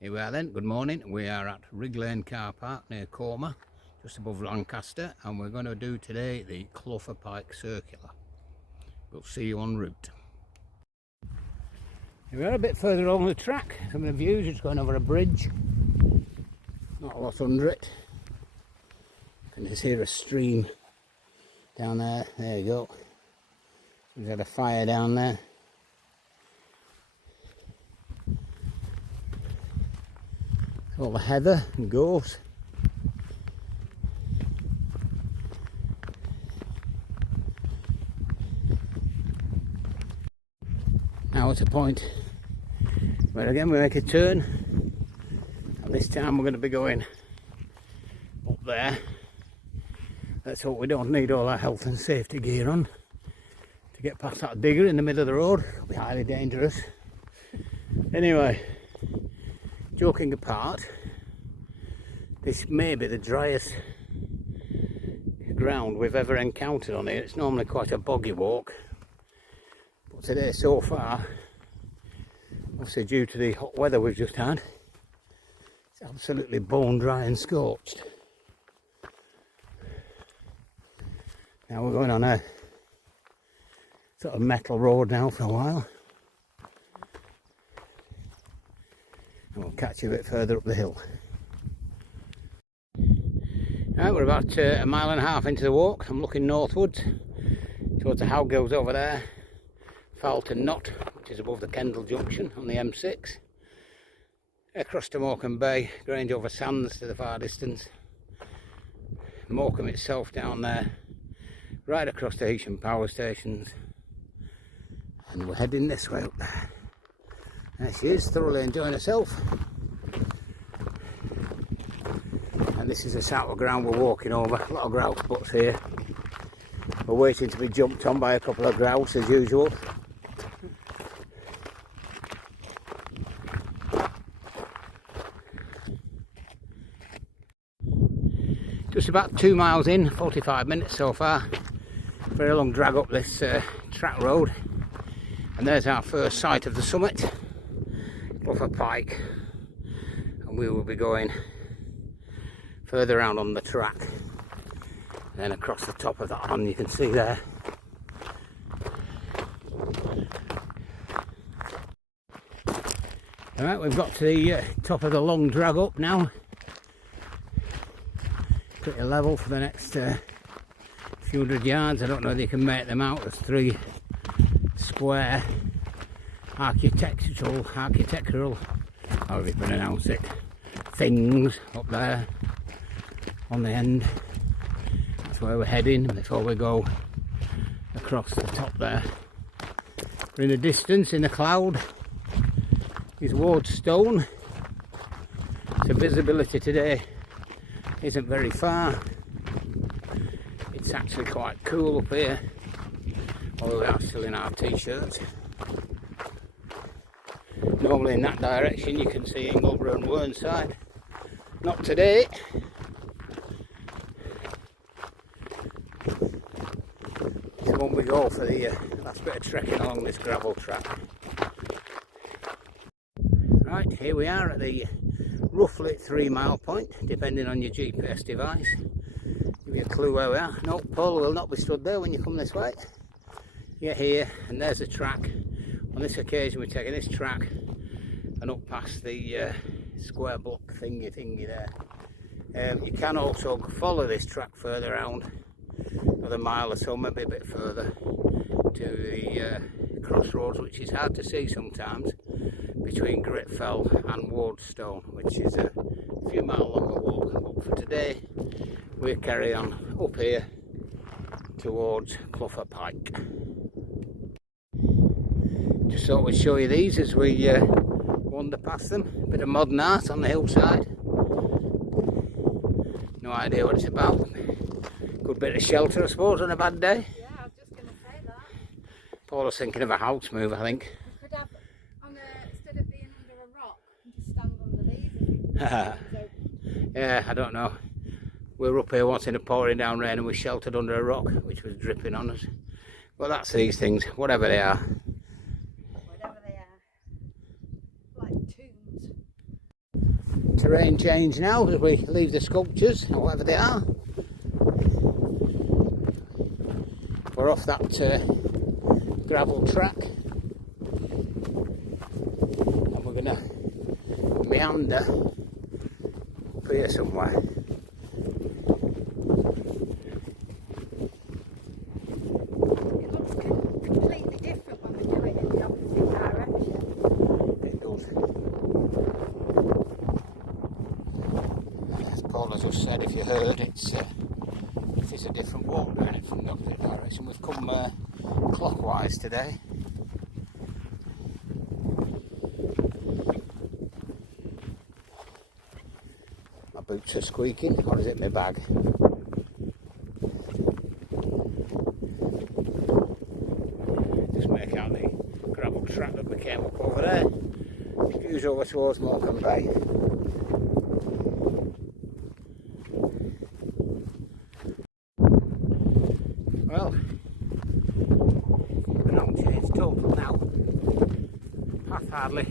Here we are then, good morning. We are at Rigg Lane car park near Quermore, just above Lancaster, and we're going to do today the Clougha Pike Circular. We'll see you en route. Here we are a bit further along the track. Some of the views, it's going over a bridge. Not a lot under it. You can just hear a stream down there. There you go. We've had a fire down there. All the heather and gorse. Now at a point where again we make a turn, and this time we're going to be going up there. Let's hope we don't need all our health and safety gear on to get past that digger in the middle of the road. It'll be highly dangerous. Anyway, joking apart, this may be the driest ground we've ever encountered on here. It's normally quite a boggy walk, but today so far, obviously due to the hot weather we've just had, it's absolutely bone dry and scorched. Now we're going on a sort of metal road now for a while. And we'll catch you a bit further up the hill. Right, we're about a mile and a half into the walk. I'm looking northwards towards the Howgills over there, Falton Knot, which is above the Kendal Junction on the M6, across to Morecambe Bay, Grange over Sands to the far distance, Morecambe itself down there, right across to Heysham power stations, and we're heading this way up there. There she is, thoroughly enjoying herself. And this is the sort of ground we're walking over. A lot of grouse butts here. We're waiting to be jumped on by a couple of grouse as usual. Just about 2 miles in, 45 minutes so far. Very long drag up this track road. And there's our first sight of the summit, Clougha Pike, and we will be going further around on the track, and then across the top of that one you can see there. Alright, we've got to the top of the long drag up now. Pretty level for the next few hundred yards. I don't know if you can make them out. There's 3 square architectural, however you pronounce it, things up there on the end. That's where we're heading before we go across the top there. In the distance, in the cloud, is Wardstone. So visibility today isn't very far. It's actually quite cool up here, although we are still in our t-shirts. Normally in that direction you can see Ingleburn and Whernside. Not today. So when we go for the last bit of trekking along this gravel track. Right, here we are at the roughly 3 mile point, depending on your GPS device. Give you a clue where we are. No, Paul will not be stood there when you come this way. Get here, and there's the track. On this occasion we're taking this track and up past the square block thingy there. You can also follow this track further around, another mile or so, maybe a bit further, to the crossroads, which is hard to see sometimes, between Clougha Fell and Wardstone, which is a few mile longer walk. But for today we carry on up here towards Clougha Pike. Just thought we'd show you these as we wander past them. A bit of modern art on the hillside. No idea what it's about. Good bit of shelter, I suppose, on a bad day. Yeah, I was just going to say that. Paul was thinking of a house move, I think. We could have, instead of being under a rock, just stand under these. Yeah, I don't know. We were up here once in a pouring down rain and we sheltered under a rock, which was dripping on us. But that's these things, whatever they are. terrain change now as we leave the sculptures, or whatever they are. We're off that gravel track, and we're going to meander up here somewhere. It looks completely different when we do it in the opposite direction. It does. As Paul has just said, if you heard, it's a different walk down it from the opposite direction. We've come clockwise today. My boots are squeaking, or is it my bag? Just make out the gravel track that we came up over there. Views over towards Morecambe Bay. Well, ground change total now. Path hardly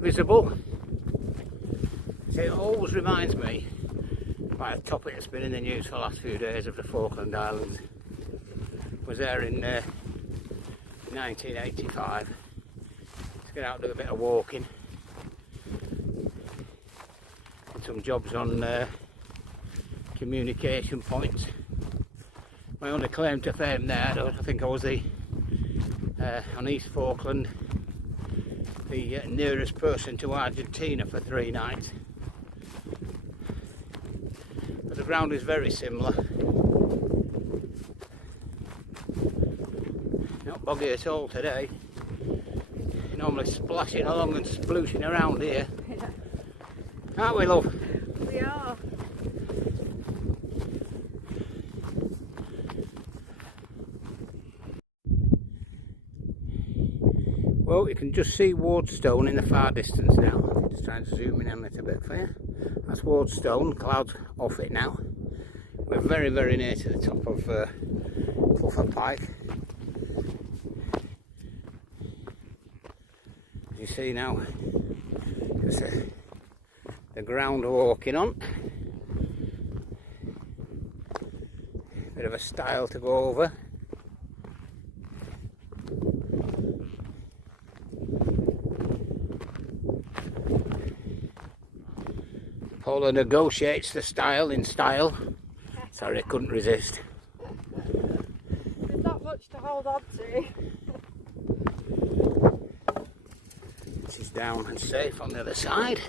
visible. So it always reminds me by a topic that's been in the news for the last few days of the Falkland Islands. Was there in 1985. Let's get out and do a bit of walking. And some jobs on communication points. My only claim to fame there, I think I was on East Falkland, the nearest person to Argentina for 3 nights. But the ground is very similar. Not boggy at all today. Normally splashing along and splooshing around here. Yeah. Aren't we, love? We are. Well, you can just see Wardstone in the far distance now. Just trying to zoom in a little bit for you. That's Wardstone, clouds off it now. We're very, very near to the top of Clougha Pike. As you see now, just the ground we're walking on. Bit of a style to go over. Paula negotiates the style in style. Sorry, I couldn't resist. There's not much to hold on to. She's down and safe on the other side.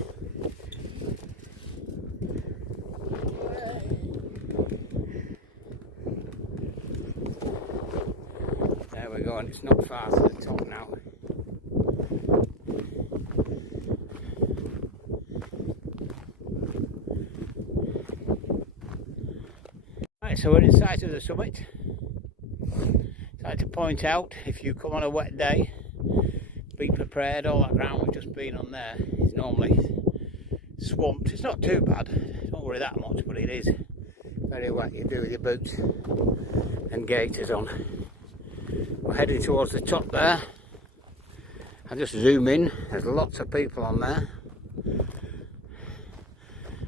There we go, and it's not far to the top now. So we're in sight of the summit. I'd like to point out, if you come on a wet day, be prepared. All that ground we've just been on there is normally swamped. It's not too bad, don't worry that much, but it is very wet. You do with your boots and gaiters on. We're heading towards the top there. I'll just zoom in. There's lots of people on there,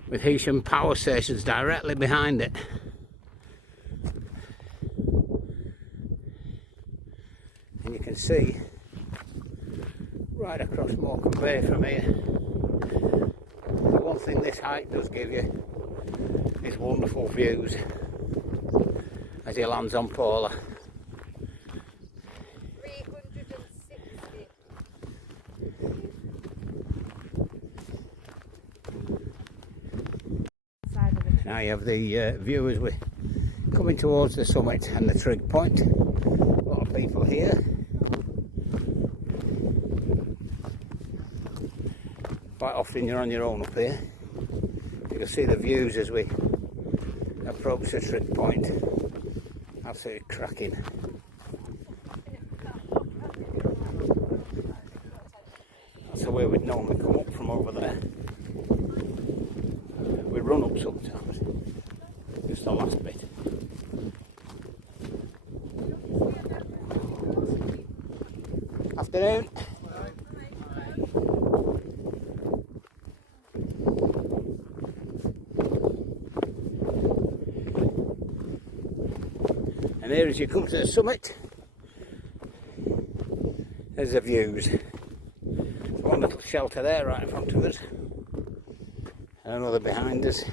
with Heysham power stations directly behind it. And you can see right across Morecambe Bay from here. The one thing this height does give you is wonderful views as he lands on Paula. 360. Now you have the view as we're coming towards the summit and the trig point. A lot of people here. Quite often you're on your own up here. You can see the views as we approach the trig point. Absolutely cracking. That's the way we'd normally come up from over there. We run up sometimes. Just the last bit. Afternoon. And here as you come to the summit, there's the views. There's one little shelter there right in front of us, and another behind us.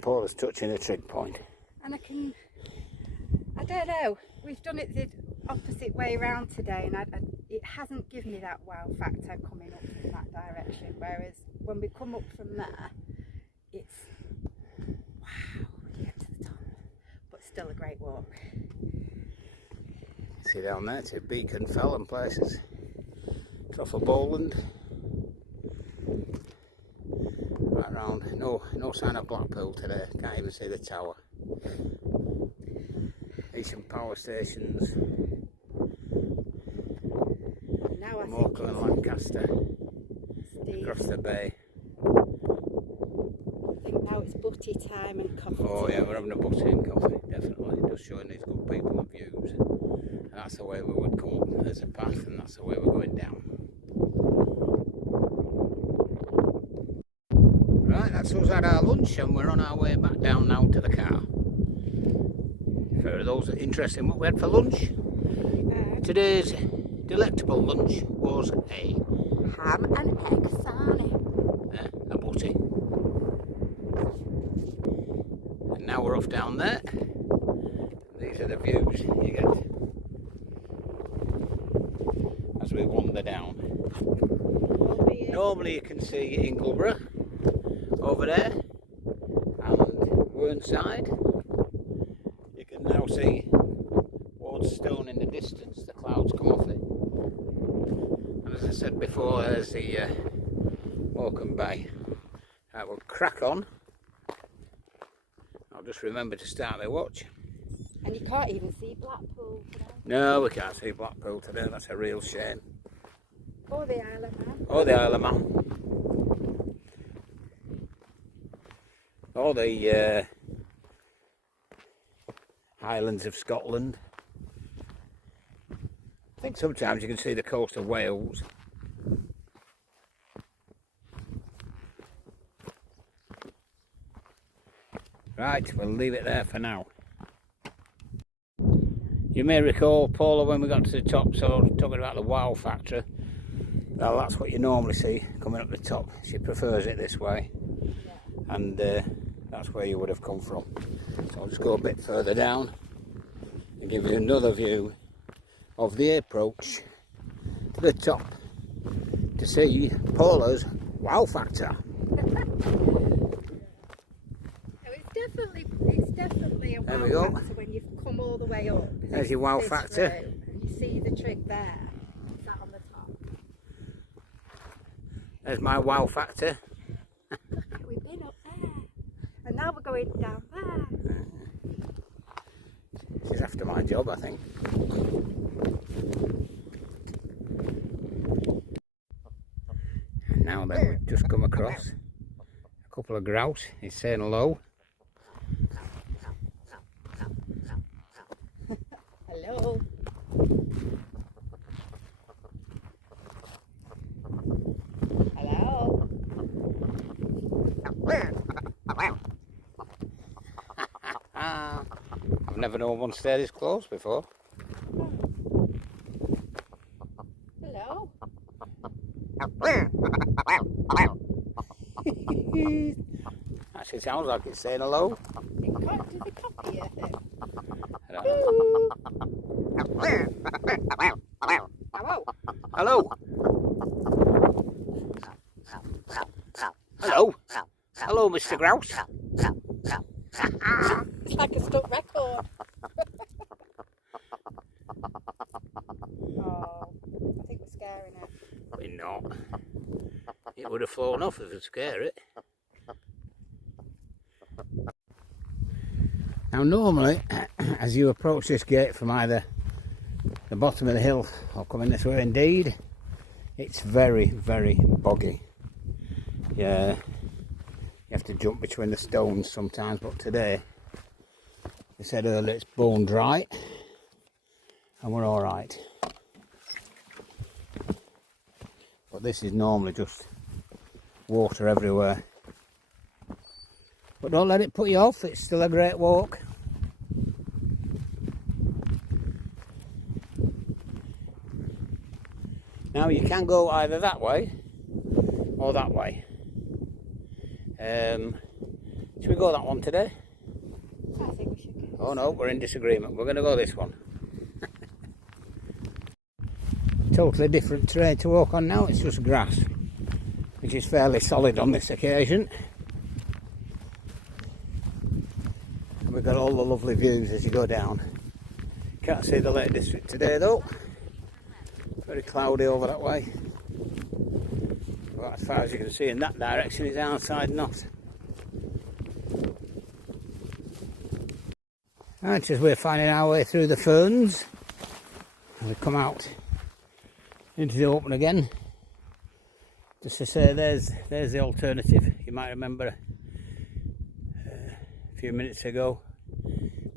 Paula's touching the trig point. And I don't know, we've done it the opposite way around today, and it hasn't given me that wow factor coming up from that direction, whereas when we come up from there, it's wow when you get to the top, but still a great walk. See down there to Beacon Fell and places. Clougha Bowland. Right round. No sign of Blackpool today. Can't even see the tower. Decent power stations. Now I Morecambe and Lancaster. Steve, Across the bay. I think now it's butty time and coffee Oh time. yeah, we're having a butty and coffee, definitely. Just showing these good people and views. And that's the way we would come up. There's a path and that's the way we're going down. Right, that's us at our lunch and we're on our way back down now to the car. For those that are interested in what we had for lunch, today's delectable lunch was a ham and egg sarnie. a butty. And now we're off down there. These are the views you get as we wander down. Normally you can see Ingleborough over there and Whernside. You can now see Wardstone in the distance, the clouds come off it. And as I said before, there's the Morecambe Bay. Right, we'll crack on. I'll just remember to start my watch. And you can't even see Blackpool today. No, we can't see Blackpool today, that's a real shame. Or the Isle of Man. Or the Isle of Man. Or the Highlands of Scotland. I think sometimes you can see the coast of Wales. Right, we'll leave it there for now. You may recall, Paula, when we got to the top, so talking about the wow factor, well, that's what you normally see coming up the top. She prefers it this way, and that's where you would have come from. So I'll just go a bit further down and give you another view of the approach to the top to see Paula's wow factor. It's definitely a There wow we go. factor when you've come all the way up. There's your wow this factor. route, and you see the trig there, sat on the top. There's my wow factor. We've been up there, and now we're going down there. She's after my job, I think. And now then, we've just come across a couple of grouse. He's saying hello. Hello. Hello. I've never known one stay this close before. Hello. Actually sounds like it's saying hello. It can't do the copy yet then. Hello. Hello. Hello. Hello, Mr. Grouse. It's like a stuck record. Oh, I think we're scaring it. We're not. It would have flown off if it would scare it. Now normally, as you approach this gate from either the bottom of the hill or coming this way indeed, it's very, very boggy. Yeah, you have to jump between the stones sometimes, but today, they said earlier, it's bone dry and we're alright. But this is normally just water everywhere. But don't let it put you off, it's still a great walk. Now you can go either that way or that way. Should we go that one today? I think we should go. Oh no, we're in disagreement. We're going to go this one. Totally different terrain to walk on now. It's just grass, which is fairly solid on this occasion. And we've got all the lovely views as you go down. Can't see the Lake District today though. Very cloudy over that way. But as far as you can see in that direction is outside not. Right, as we're finding our way through the ferns, we come out into the open again. Just to say, there's the alternative. You might remember a few minutes ago,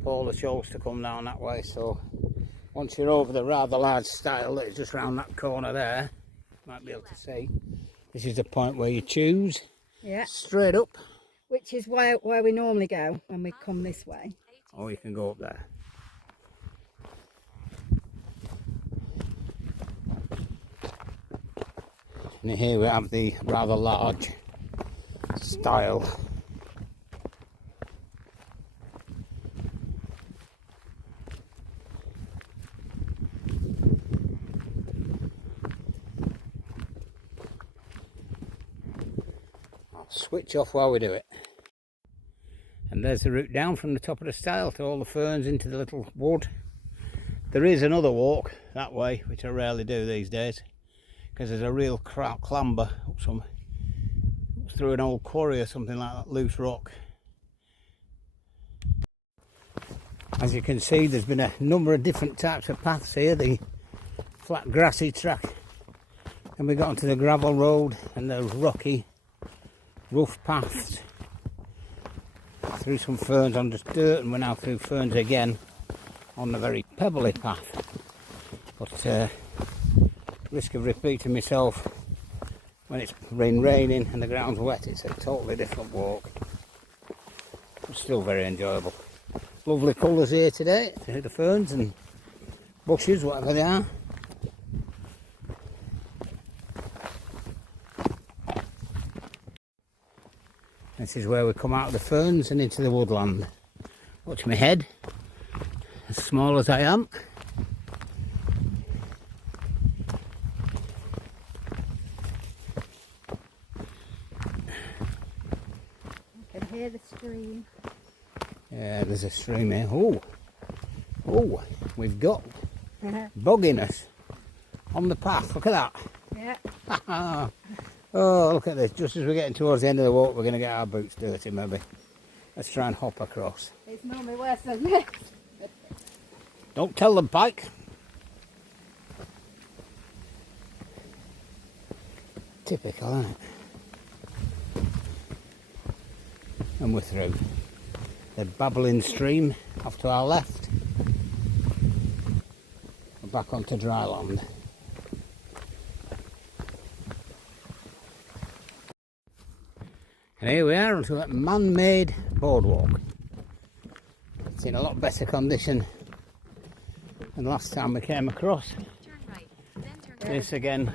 Paul chose to come down that way. So once you're over the rather large stile that is just round that corner there, you might be able to see. This is the point where you choose. Yeah. Straight up. Which is where we normally go when we come this way. Or you can go up there. And here we have the rather large stile. I'll switch off while we do it. And there's the route down from the top of the stile to all the ferns into the little wood. There is another walk that way, which I rarely do these days, because there's a real clamber up through an old quarry or something like that, loose rock. As you can see, there's been a number of different types of paths here. The flat grassy track, and we got onto the gravel road and the rocky rough paths through some ferns on just dirt, and we're now through ferns again on the very pebbly path. But risk of repeating myself, when it's raining and the ground's wet, it's a totally different walk. But still very enjoyable. Lovely colours here today, the ferns and bushes, whatever they are. This is where we come out of the ferns and into the woodland. Watch my head, as small as I am. I can hear the stream. Yeah, there's a stream here. Oh, we've got bogginess on the path. Look at that. Yeah. Oh, look at this. Just as we're getting towards the end of the walk, we're going to get our boots dirty, maybe. Let's try and hop across. It's normally worse than this. Don't tell them, Pike. Typical, isn't it? And we're through. The babbling stream off to our left. We're back onto dry land. And here we are onto that man-made boardwalk. It's in a lot better condition than last time we came across. Turn right, then turn This again,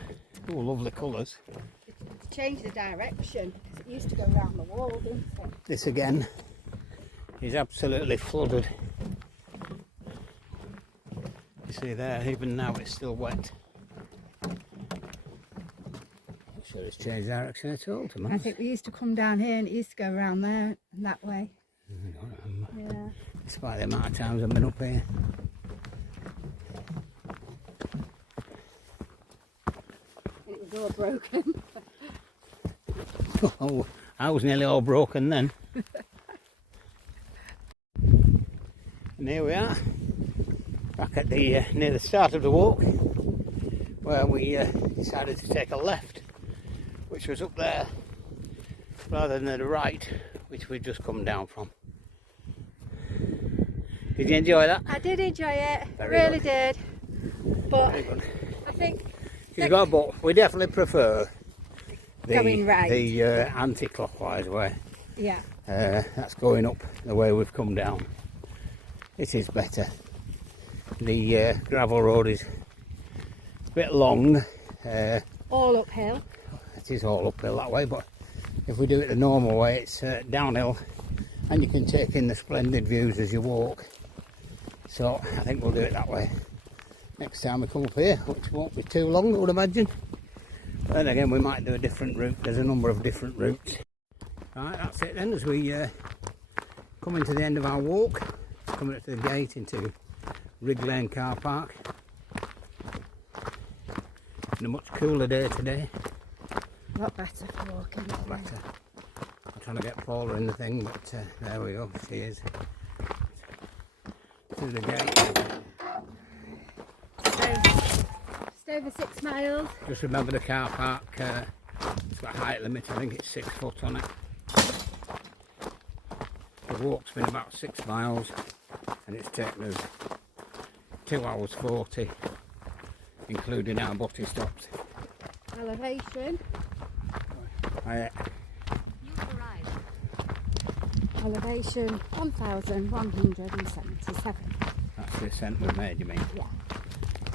oh, lovely colours. It's changed the direction, because it used to go round the wall, didn't it? This again is absolutely flooded. You see there, even now it's still wet. Not sure it's changed direction at all, to I think we used to come down here and it used to go round there and that way. I don't remember. Yeah. Despite the amount of times I've been up here. And it was all broken. Oh, I was nearly all broken then. And here we are, back at the near the start of the walk, where we decided to take a left, which was up there, rather than the right, which we'd just come down from. Did you enjoy that? I did enjoy it, I Very really good. did. But Very good. I think She's got a but we definitely prefer Going right. the anti-clockwise way. yeah, That's going up the way we've come down. It is better. The gravel road is a bit long All uphill. It is all uphill that way, but if we do it the normal way, it's downhill, and you can take in the splendid views as you walk. So I think we'll do it that way next time we come up here, which won't be too long, I would imagine. But then again, we might do a different route. There's a number of different routes. Right, that's it then, as we coming to the end of our walk, coming up to the gate into Rigg Lane car park. And a much cooler day today. A lot better for walking. A lot better. I'm trying to get Paula in the thing, but there we go, she is. To the gate. So, just over 6 miles. Just remember the car park, it's got a height limit, I think it's 6 foot on it. The walk's been about 6 miles and it's taken us 2 hours 40, including our butty stops. Elevation. You've arrived. Elevation 1,177. That's the ascent we made, you mean? Yeah.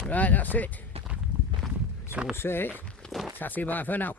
Right, that's it. So we'll say tatty bye for now.